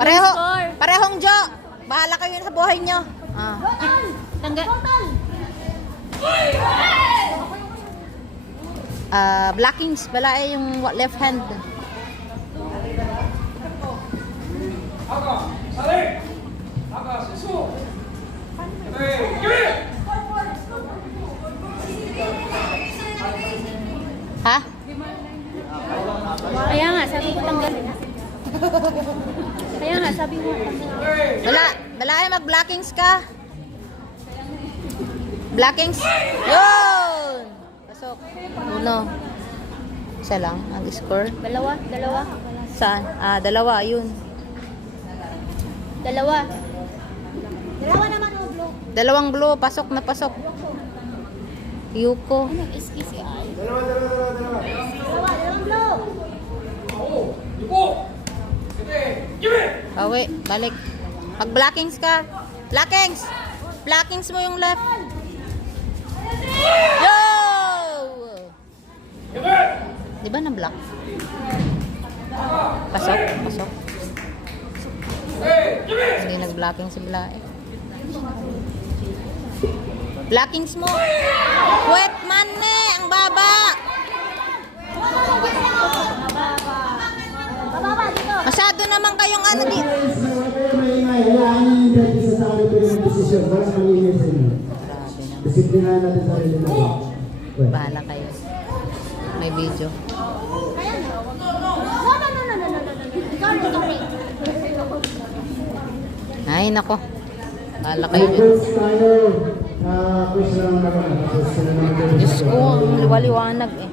Parehong Jo. Bahala kayo sa buhay nyo. Tangga. Blockings. Bala ay yung left hand. Ha? Kaya nga, sabi ko tanggalin. Kaya nga, sabi mo. Bala ay mag-blockings ka. Blockings. Yun! Pasok. Uno. Isa lang ang score. Dalawa. Saan? Dalawa. Yun. Dalawa naman o blue. Dalawang blue. Pasok na pasok. Yuko. Ano, SKCI? Dalawa. Dalawang blue. Bawi. Balik. Mag-blockings ka. Blockings! Blockings mo yung left. Yo! Di ba na-block? Pasok. Hindi nag-blocking si Blae. Blockings mo. Wet man ang baba. Bababa dito. Masyado naman kayong ano dito. Disiplinahan natin sa rin natin. Bahala kayo. May video. No. Ikaw mo kami. Ay, nako. Bahala kayo. First tayo, quiz na naman. Diyos ko, ang liwaliwanag eh.